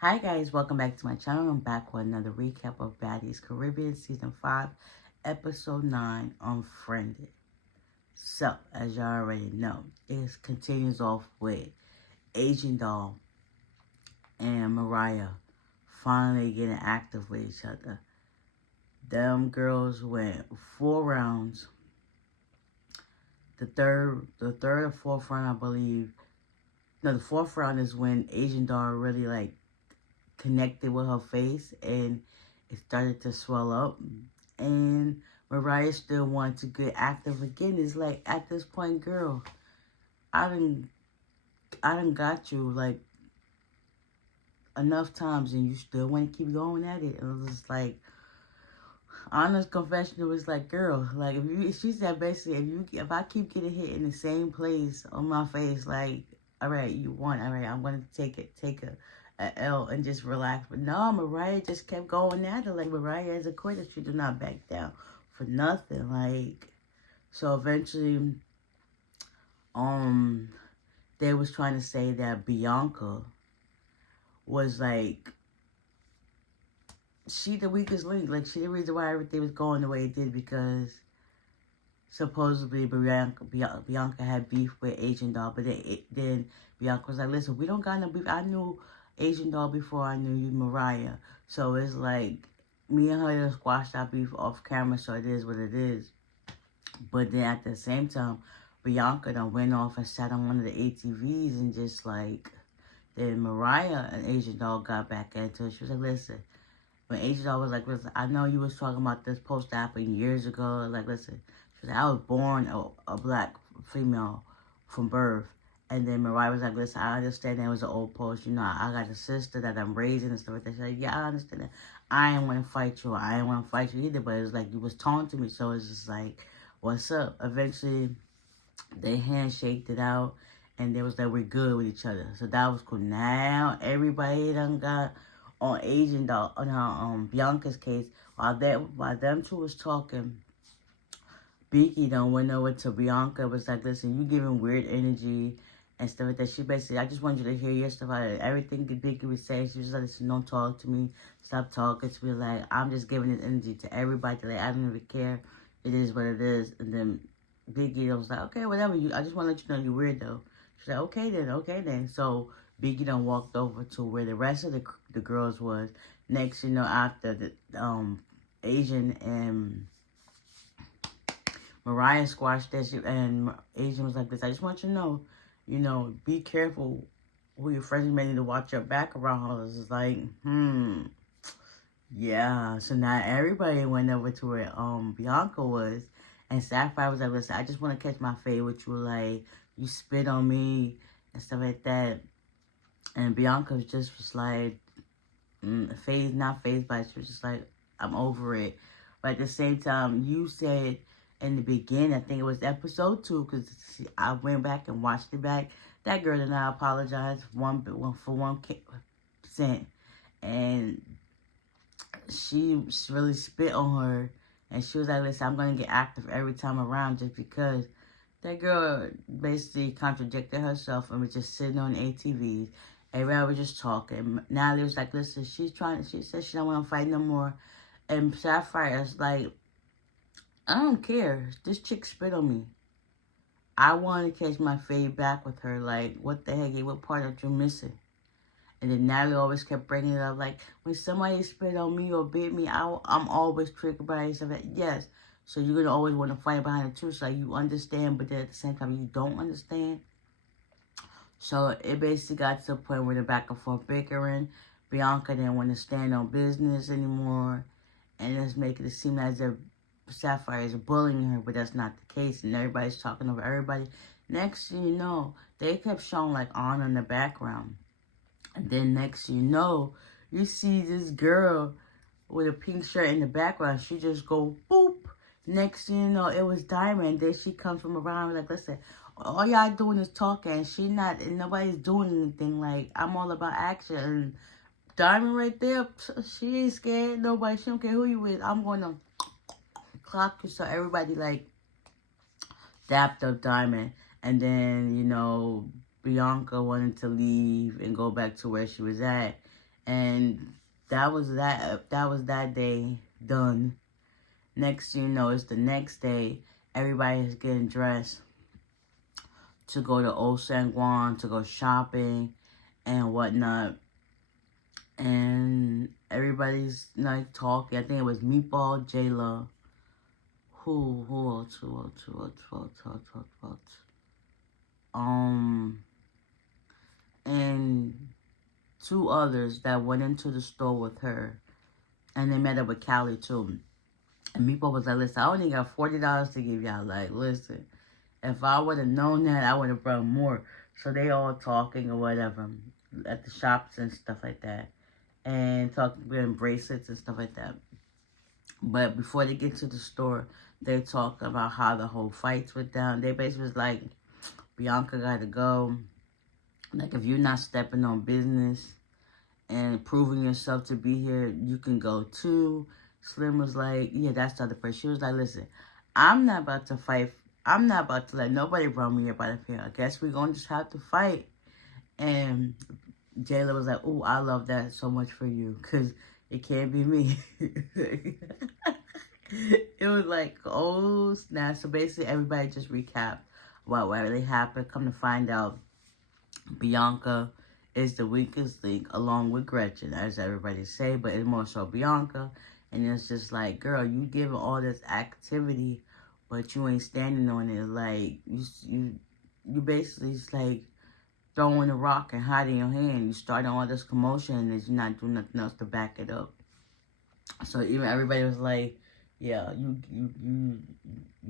Hi guys, welcome back to my channel. I'm back with another recap of Baddies Caribbean Season 5, Episode 9, Unfriended. So, as y'all already know, it continues off with Asian Doll and Mariah finally getting active with each other. Them girls went 4 rounds. The third or fourth round, I believe. No, the fourth round is when Asian Doll really connected with her face and it started to swell up, and Mariah still wanted to get active again. It's like, at this point, girl, I done got you like enough times and you still want to keep going at it. And it was just like, honest confession, it was like, girl, like, she said basically, if I keep getting hit in the same place on my face, like, all right, you won, all right, I'm gonna take a L and just relax. But no, Mariah just kept going at it. Like, Mariah is a quitter. She do not back down for nothing. Like, so eventually, they was trying to say that Bianca was like, she the weakest link. Like, she the reason why everything was going the way it did, because supposedly Bianca had beef with Asian Doll, but then Bianca was like, listen, we don't got no beef. I knew Asian Doll before I knew you, Mariah. So it's like, me and her just squashed our beef off camera, so it is what it is. But then at the same time, Bianca done went off and sat on one of the ATVs and just like, then Mariah and Asian Doll got back into it. She was like, listen, when Asian Doll was like, listen, I know you was talking about this post that happened years ago. Like, listen, she was like, I was born a black female from birth. And then Mariah was like, listen, I understand that was an old post. You know, I got a sister that I'm raising and stuff like that. She's like, yeah, I understand that. I ain't want to fight you. I ain't want to fight you either. But it was like, you was taunting me. So it's just like, what's up? Eventually, they handshaked it out. And they was like, we're good with each other. So that was cool. Now, everybody done got on Asian Doll, on Bianca's case. While them two was talking, Beaky done went over to Bianca, was like, listen, you giving weird energy and stuff like that. She basically, I just want you to hear your stuff. Everything Beaky was saying, she was like, listen, don't talk to me. Stop talking to me. Like, I'm just giving this energy to everybody. Like, I don't even care. It is what it is. And then Biggie was like, okay, whatever. I just want to let you know you're weird, though. She's like, okay then. So Biggie done walked over to where the rest of the girls was. Next, after the Asian and Mariah squashed that shit, and Asian was like this. I just want you to know, be careful who your friends may need to watch your back around her. It's like, yeah. So now everybody went over to where Bianca was, and Sapphire was like, listen, I just want to catch my fade with you. Like, you spit on me and stuff like that. And Bianca was like, not phased by it. She was just like, I'm over it. But at the same time, you said in the beginning, I think it was episode 2, because I went back and watched it back. That girl did not apologize for 1%. And she really spit on her. And she was like, listen, I'm going to get active every time around, just because that girl basically contradicted herself and was just sitting on ATVs. Everybody was just talking. Natalie was like, listen, she said she don't want to fight no more. And Sapphire's like, I don't care. This chick spit on me. I want to catch my fade back with her. Like, what the heck? What part are you missing? And then Natalie always kept bringing it up. Like, when somebody spit on me or bit me, I'm always triggered by it. Like, yes. So you're going to always want to fight behind the truth. Like, you understand, but then at the same time, you don't understand. So it basically got to the point where they're back and forth bickering. Bianca didn't want to stand on business anymore. And it's making it seem as if Sapphire is bullying her, but that's not the case. And everybody's talking over everybody. Next thing you know, they kept showing like Anna in the background. And then next thing you know, you see this girl with a pink shirt in the background. She just go boop. Next thing you know, it was Diamond. Then she comes from around like, listen, all y'all doing is talking. And nobody's doing anything. Like, I'm all about action. And Diamond right there, she ain't scared. Nobody, she don't care who you with. I'm going to clock you. So everybody like dapped up Diamond. And then, Bianca wanted to leave and go back to where she was at. And that was that day done. Next thing you know, it's the next day. Everybody is getting dressed to go to Old San Juan, to go shopping and whatnot. And everybody's like talking. I think it was Meatball, J-Lo. Who else? And two others that went into the store with her. And they met up with Callie too. And Meatball was like, listen, I only got $40 to give y'all. Like, listen, if I would have known that, I would have brought more. So they all talking or whatever at the shops and stuff like that. And talking about bracelets and stuff like that. But before they get to the store, they talk about how the whole fights went down. They basically was like, Bianca got to go. Like, if you're not stepping on business and proving yourself to be here, you can go too. Slim was like, yeah, that's the other person. She was like, listen, I'm not about to fight. I'm not about to let nobody run me up out of here. I guess we're going to just have to fight. And Jayla was like, oh, I love that so much for you, because it can't be me. It was like, oh, snap. So basically, everybody just recapped about what really happened. Come to find out, Bianca is the weakest link, along with Gretchen, as everybody say, but it's more so Bianca. And it's just like, girl, you giving all this activity, but you ain't standing on it. Like, you basically just like throwing a rock and hiding your hand. You starting all this commotion and you're not doing nothing else to back it up. So even everybody was like, yeah, you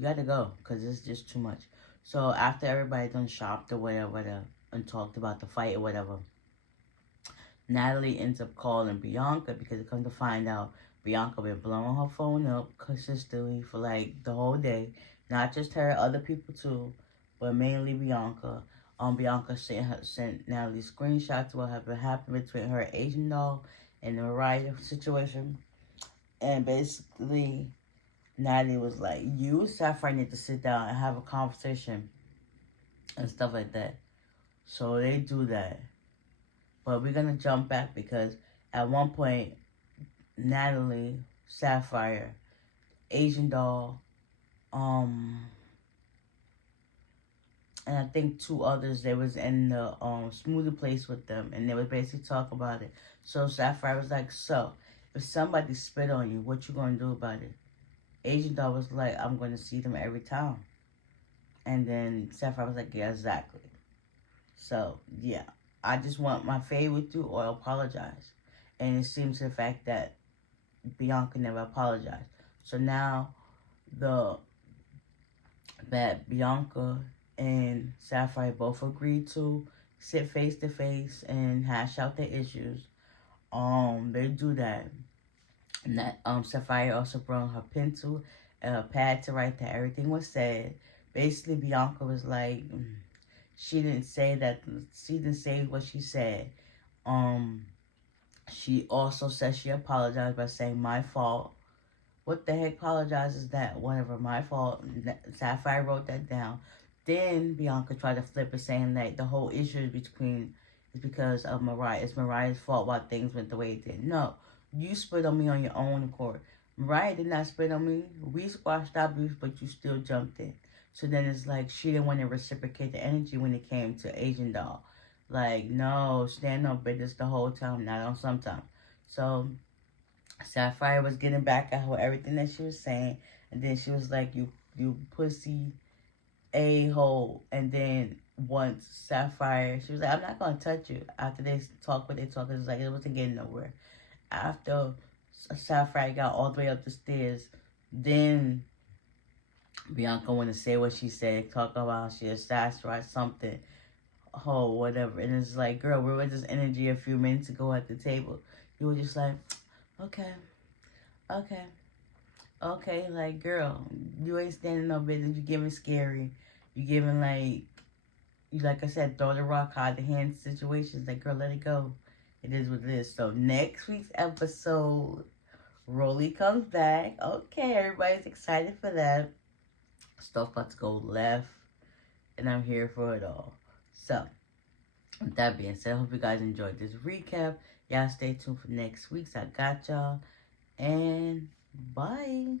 gotta go, because it's just too much. So after everybody done shopped or whatever, and talked about the fight or whatever, Natalie ends up calling Bianca, because it comes to find out Bianca been blowing her phone up consistently for like the whole day. Not just her, other people too, but mainly Bianca. Bianca sent Natalie screenshots of what happened between her Asian doll and the Mariah situation. And basically, Natalie was like, you and Sapphire need to sit down and have a conversation and stuff like that. So they do that. But we're going to jump back, because at one point, Natalie, Sapphire, Asian doll, and I think two others, they was in the smoothie place with them, and they would basically talk about it. So Sapphire was like, so, if somebody spit on you, what you gonna do about it? Asian doll was like, I'm gonna see them every time. And then Sapphire was like, yeah, exactly. So, yeah, I just want my fade with you or apologize. And it seems to the fact that Bianca never apologized. So now that Bianca and Sapphire both agreed to sit face to face and hash out their issues. They do that. And that Sapphire also brought her pencil and a pad to write that everything was said. Basically, Bianca was like, she didn't say what she said. She also said she apologized by saying, my fault. What the heck apologize is that? Whatever, my fault. Sapphire wrote that down. Then Bianca tried to flip it, saying that the whole issue is because of Mariah. It's Mariah's fault why things went the way it did. No, you spit on me on your own accord. Mariah did not spit on me. We squashed our beef, but you still jumped in. So then it's like she didn't want to reciprocate the energy when it came to Asian doll. Like, no, stand on business the whole time, not on sometimes. So Sapphire was getting back at her everything that she was saying, and then she was like, you pussy a-hole. And then once Sapphire, she was like, I'm not gonna touch you. After they talked what they talked, it was like it wasn't getting nowhere. After Sapphire got all the way up the stairs, then Bianca wanted to say what she said, talk about how she assassinized something, oh, whatever. And it's like, girl, where was this energy a few minutes ago at the table? You were just like, okay, like, girl, you ain't standing no business. You giving scary. You giving like I said, throw the rock, hide the hand situations. Like, girl, let it go. It is what it is. So next week's episode, Rolly comes back. Okay, everybody's excited for that. Stuff about to go left, and I'm here for it all. So With that being said, I hope you guys enjoyed this recap. Y'all stay tuned for next week's. I got y'all. And bye.